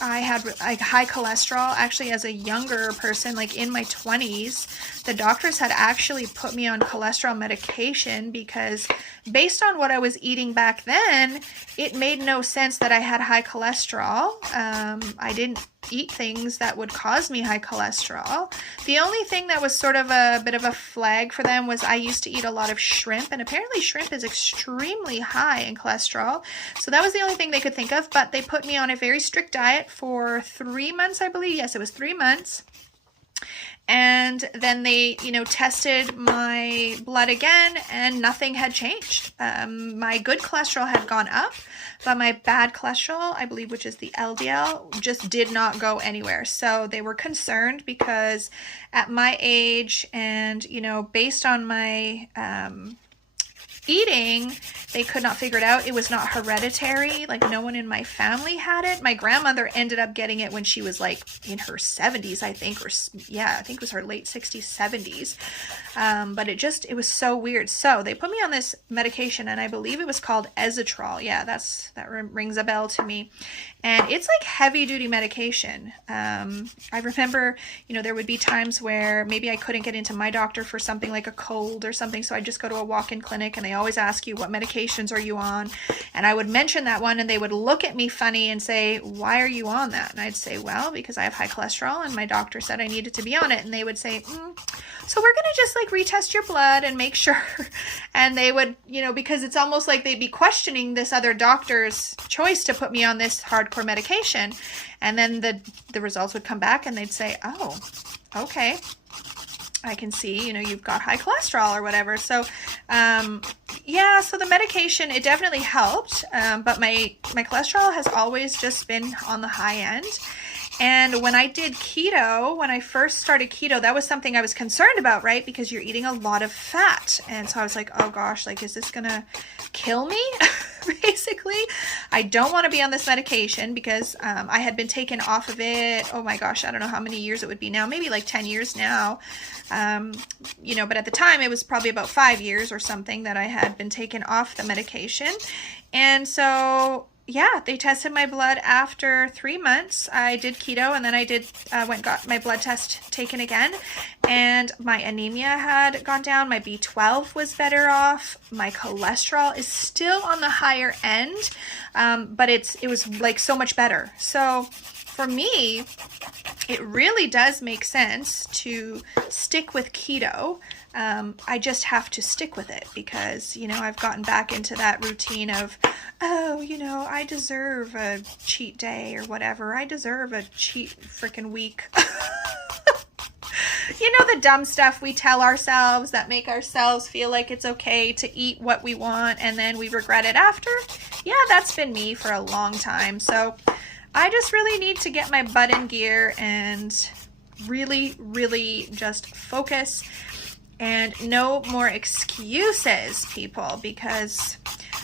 I had like high cholesterol actually as a younger person, like in my 20s. The doctors had actually put me on cholesterol medication because based on what I was eating back then, it made no sense that I had high cholesterol. I didn't eat things that would cause me high cholesterol. The only thing that was sort of a bit of a flag for them was I used to eat a lot of shrimp, and apparently shrimp is extremely high in cholesterol. So that was the only thing they could think of, but they put me on a very strict diet for 3 months, I believe. Yes, it was 3 months. And then they, you know, tested my blood again, and nothing had changed. My good cholesterol had gone up, but my bad cholesterol, I believe, which is the LDL, just did not go anywhere. So they were concerned because at my age and, you know, based on my eating, they could not figure it out. It was not hereditary. Like, no one in my family had it. My grandmother ended up getting it when she was like in her 70s, I think, or yeah, I think it was her late 60s, 70s. But it was so weird. So they put me on this medication, and I believe it was called Ezetrol. Yeah, that rings a bell to me. And it's like heavy duty medication. I remember, you know, there would be times where maybe I couldn't get into my doctor for something like a cold or something. So I'd just go to a walk-in clinic, and they always ask you, what medications are you on? And I would mention that one, and they would look at me funny and say, why are you on that? And I'd say, well, because I have high cholesterol and my doctor said I needed to be on it. And they would say, so we're going to just like retest your blood and make sure. And they would, you know, because it's almost like they'd be questioning this other doctor's choice to put me on this hardcore medication. And then the results would come back, and they'd say, oh, okay, I can see, you know, you've got high cholesterol or whatever. So, yeah, so the medication, it definitely helped. But my cholesterol has always just been on the high end. And when I did keto, when I first started keto, that was something I was concerned about, right? Because you're eating a lot of fat. And so I was like, oh gosh, like, is this gonna kill me? Basically, I don't want to be on this medication because I had been taken off of it. Oh my gosh, I don't know how many years it would be now, maybe like 10 years now. You know, but at the time it was probably about 5 years or something that I had been taken off the medication. And so yeah, they tested my blood after 3 months. I did keto, and then I got my blood test taken again, and my anemia had gone down. My B12 was better off. My cholesterol is still on the higher end, but it was like so much better. So for me, it really does make sense to stick with keto. I just have to stick with it because, you know, I've gotten back into that routine of, oh, you know, I deserve a cheat day or whatever. I deserve a cheat freaking week. You know, the dumb stuff we tell ourselves that make ourselves feel like it's okay to eat what we want and then we regret it after. Yeah, that's been me for a long time. So I just really need to get my butt in gear and really, really just focus. And no more excuses, people, because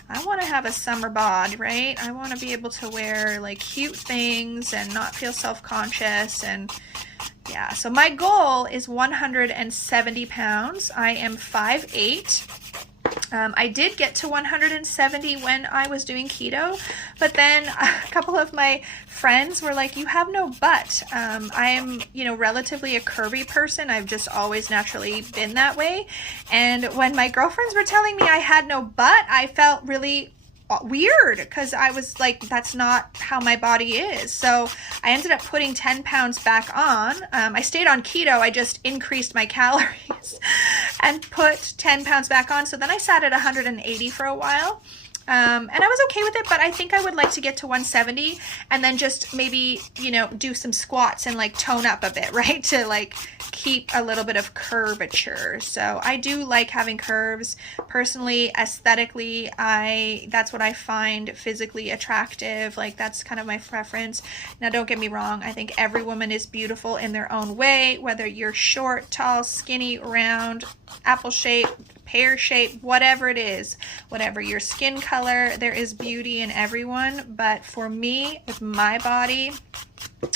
I want to have a summer bod, right? I want to be able to wear like cute things and not feel self-conscious. And yeah, so my goal is 170 pounds. I am 5'8". I did get to 170 when I was doing keto, but then a couple of my friends were like, you have no butt. I'm, you know, relatively a curvy person. I've just always naturally been that way. And when my girlfriends were telling me I had no butt, I felt really weird because I was like, that's not how my body is. So I ended up putting 10 pounds back on. I stayed on keto. I just increased my calories and put 10 pounds back on. So then I sat at 180 for a while. And I was okay with it, but I think I would like to get to 170 and then just maybe, you know, do some squats and like tone up a bit, right? To like keep a little bit of curvature. So I do like having curves. Personally, aesthetically, that's what I find physically attractive. Like, that's kind of my preference. Now, don't get me wrong. I think every woman is beautiful in their own way, whether you're short, tall, skinny, round, apple shape, pear shape, whatever it is, whatever your skin color, there is beauty in everyone. But for me, with my body,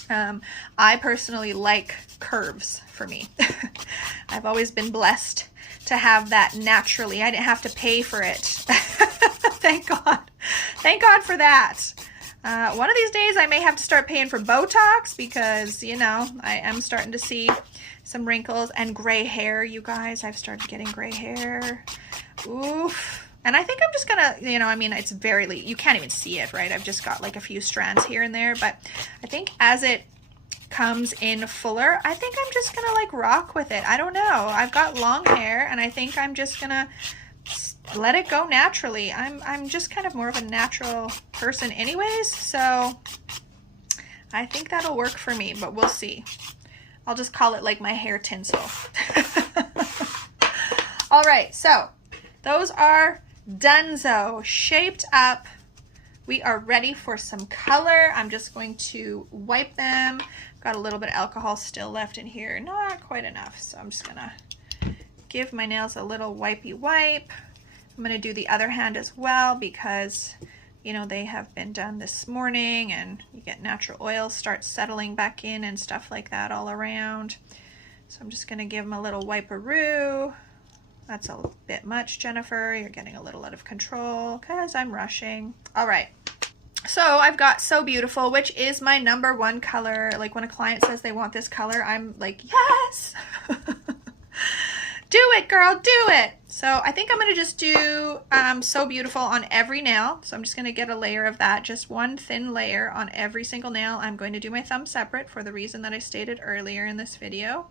I personally like curves for me. I've always been blessed to have that naturally. I didn't have to pay for it. Thank God. Thank God for that. One of these days I may have to start paying for Botox because, you know, I am starting to see some wrinkles and gray hair, you guys. I've started getting gray hair. Oof. And I think I'm just gonna, you know, I mean, it's very, you can't even see it, right? I've just got like a few strands here and there, but I think as it comes in fuller, I think I'm just gonna like rock with it. I don't know. I've got long hair and I think I'm just gonna let it go naturally. I'm just kind of more of a natural person anyways, so I think that'll work for me, but we'll see. I'll just call it like my hair tinsel. All right, so those are donezo, shaped up. We are ready for some color. I'm just going to wipe them. Got a little bit of alcohol still left in here. Not quite enough, so I'm just gonna give my nails a little wipey wipe. I'm gonna do the other hand as well because, you know, they have been done this morning and you get natural oil start settling back in and stuff like that all around. So I'm just gonna give them a little wipe-a-roo. That's a bit much, Jennifer. You're getting a little out of control because I'm rushing. All right. So I've got So Beautiful, which is my #1 color. Like when a client says they want this color, I'm like, yes. Do it, girl, do it. So I think I'm gonna just do So Beautiful on every nail. So I'm just gonna get a layer of that, just one thin layer on every single nail. I'm going to do my thumb separate for the reason that I stated earlier in this video.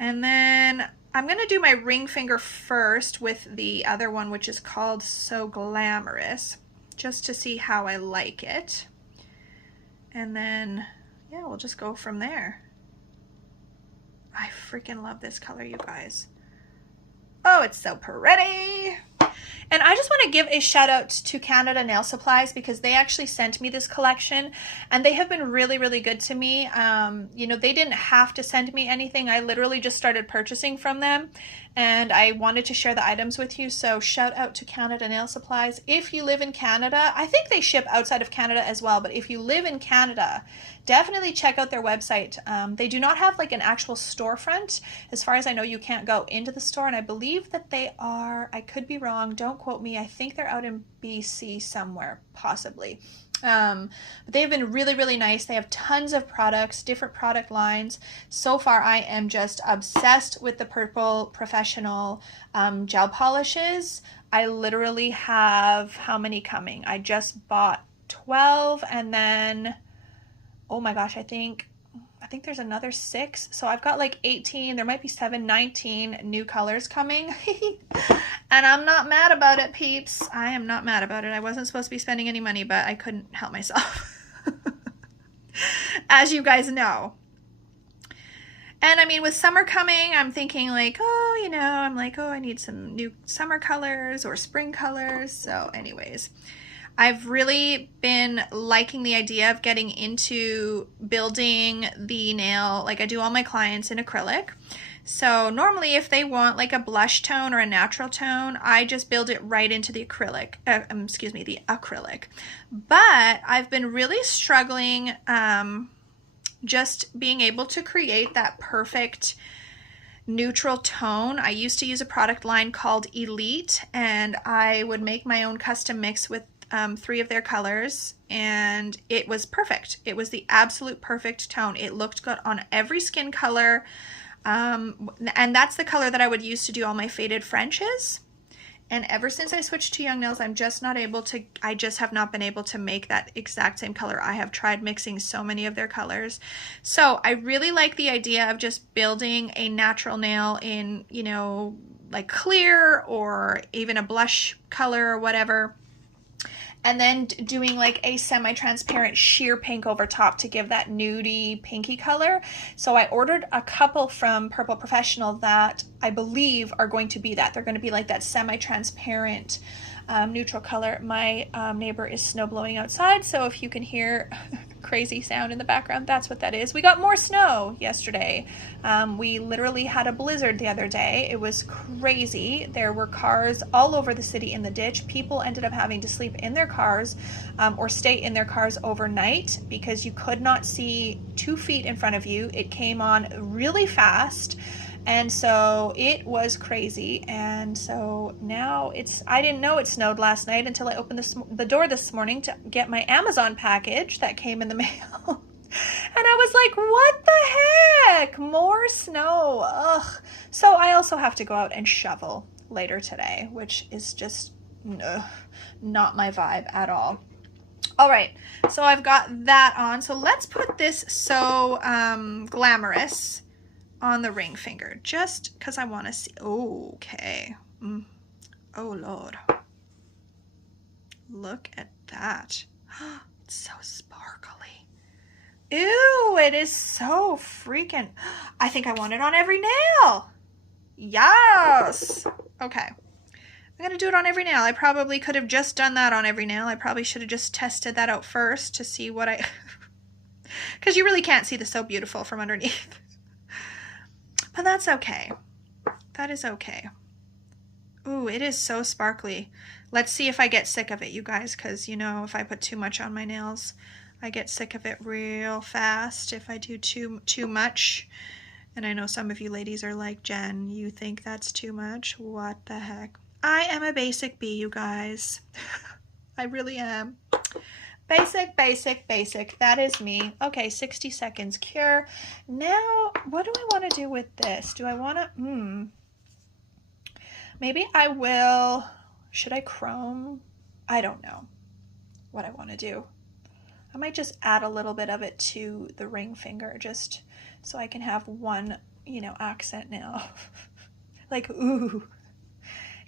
And then I'm gonna do my ring finger first with the other one, which is called So Glamorous, just to see how I like it. And then, yeah, we'll just go from there. I freaking love this color, you guys. Oh, it's so pretty. And I just want to give a shout out to Canada Nail Supplies because they actually sent me this collection and they have been really, really good to me. You know, they didn't have to send me anything. I literally just started purchasing from them and I wanted to share the items with you. So shout out to Canada Nail Supplies. If you live in Canada, I think they ship outside of Canada as well, but if you live in Canada, definitely check out their website. They do not have like an actual storefront. As far as I know, you can't go into the store, and I believe that they are, I could be wrong, don't quote me, I think they're out in BC somewhere, possibly. But they've been really, really nice. They have tons of products, different product lines. So far, I am just obsessed with the Purple Professional gel polishes. I literally have, how many coming? I just bought 12 and then, oh my gosh, I think there's another 6. So I've got like 18, there might be 7, 19 new colors coming. And I'm not mad about it, peeps. I am not mad about it. I wasn't supposed to be spending any money, but I couldn't help myself. As you guys know. And I mean, with summer coming, I'm thinking like, oh, you know, I'm like, oh, I need some new summer colors or spring colors. So anyways, I've really been liking the idea of getting into building the nail. Like I do all my clients in acrylic. So normally if they want like a blush tone or a natural tone, I just build it right into the acrylic, the acrylic. But I've been really struggling just being able to create that perfect neutral tone. I used to use a product line called Elite, and I would make my own custom mix with 3 of their colors, and it was perfect. It was the absolute perfect tone. It looked good on every skin color, and that's the color that I would use to do all my faded Frenches. And ever since I switched to Young Nails, I just have not been able to make that exact same color. I have tried mixing so many of their colors. So I really like the idea of just building a natural nail in, you know, like clear or even a blush color or whatever. And then doing like a semi-transparent sheer pink over top to give that nudie pinky color. So I ordered a couple from Purple Professional that I believe are going to be that. They're going to be like that semi-transparent neutral color. My neighbor is snow blowing outside, so if you can hear crazy sound in the background, that's what that is. We got more snow yesterday. We literally had a blizzard the other day. It was crazy. There were cars all over the city in the ditch. People ended up having to sleep in their cars or stay in their cars overnight because you could not see 2 feet in front of you. It came on really fast. And so it was crazy. And so now I didn't know it snowed last night until I opened the door this morning to get my Amazon package that came in the mail. And I was like, what the heck? More snow. Ugh. So I also have to go out and shovel later today, which is just not my vibe at all. All right, so I've got that on. So let's put this So Glamorous on the ring finger, just because I want to see. Okay. Oh Lord, look at that. It's so sparkly. Ew, it is so freaking, I think I want it on every nail. Yes. Okay. I'm going to do it on every nail. I probably could have just done that on every nail. I probably should have just tested that out first to see what I, because you really can't see the So Beautiful from underneath. But that's okay. That is okay. Ooh, it is so sparkly. Let's see if I get sick of it, you guys, because, you know, if I put too much on my nails, I get sick of it real fast if I do too much. And I know some of you ladies are like, Jen, you think that's too much? What the heck? I am a basic bee, you guys. I really am. Basic, basic, basic. That is me. Okay, 60 seconds cure. Now, what do I want to do with this? Do I want to, maybe I will, should I chrome? I don't know what I want to do. I might just add a little bit of it to the ring finger just so I can have one, you know, accent nail. Like, ooh,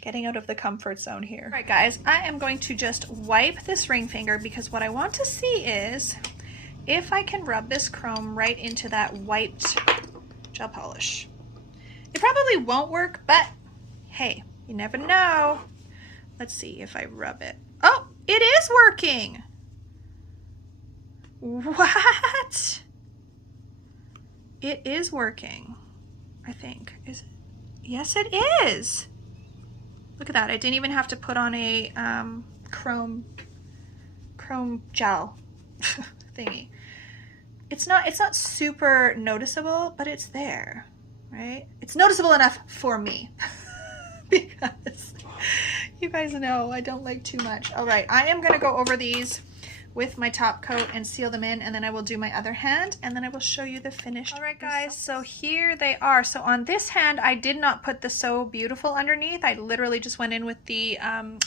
getting out of the comfort zone here. All right, guys, I am going to just wipe this ring finger because what I want to see is if I can rub this chrome right into that wiped gel polish. It probably won't work, but hey, you never know. Let's see if I rub it. Oh, it is working. What? It is working, I think. Is it? Yes, it is. Look at that. I didn't even have to put on a chrome gel thingy. It's not super noticeable, but it's there, right? It's noticeable enough for me because you guys know I don't like too much. All right, I am gonna go over these with my top coat and seal them in, and then I will do my other hand, and then I will show you the finished. All right, guys, so here they are. So on this hand, I did not put the So Beautiful underneath. I literally just went in with the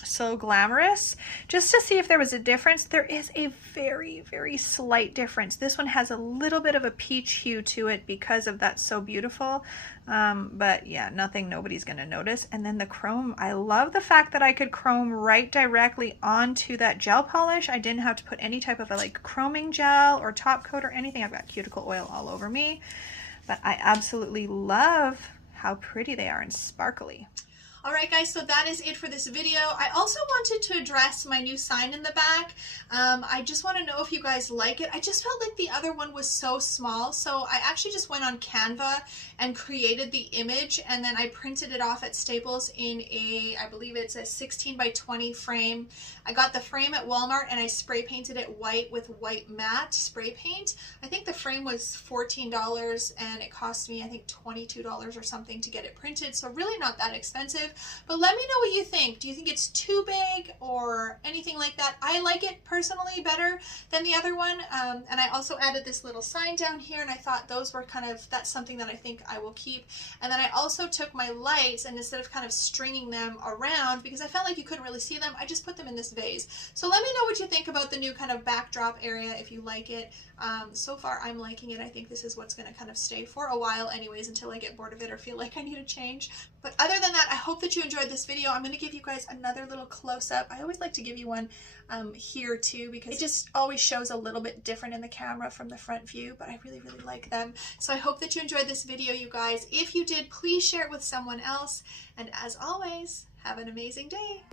So Glamorous just to see if there was a difference. There is a very, very slight difference. This one has a little bit of a peach hue to it because of that So Beautiful. But yeah, nobody's gonna notice. And then the chrome, I love the fact that I could chrome right directly onto that gel polish. I didn't have to put any type of a like chroming gel or top coat or anything. I've got cuticle oil all over me, but I absolutely love how pretty they are and sparkly. All right, guys, so that is it for this video. I also wanted to address my new sign in the back. I just want to know if you guys like it. I just felt like the other one was so small, so I actually just went on Canva and created the image, and then I printed it off at Staples in a, I believe it's a 16 by 20 frame. I got the frame at Walmart and I spray painted it white with white matte spray paint. I think the frame was $14 and it cost me, I think, $22 or something to get it printed, so really not that expensive. But let me know what you think. Do you think it's too big or anything like that? I like it personally better than the other one. And I also added this little sign down here, and I thought those were kind of, that's something that I think I will keep. And then I also took my lights, and instead of kind of stringing them around, because I felt like you couldn't really see them, I just put them in this vase. So let me know what you think about the new kind of backdrop area, if you like it. So far I'm liking it. I think this is what's going to kind of stay for a while anyways, until I get bored of it or feel like I need a change. But other than that, I hope that you enjoyed this video. I'm going to give you guys another little close-up. I always like to give you one here too, because it just always shows a little bit different in the camera from the front view, but I really, really like them. So I hope that you enjoyed this video, you guys. If you did, please share it with someone else. And as always, have an amazing day.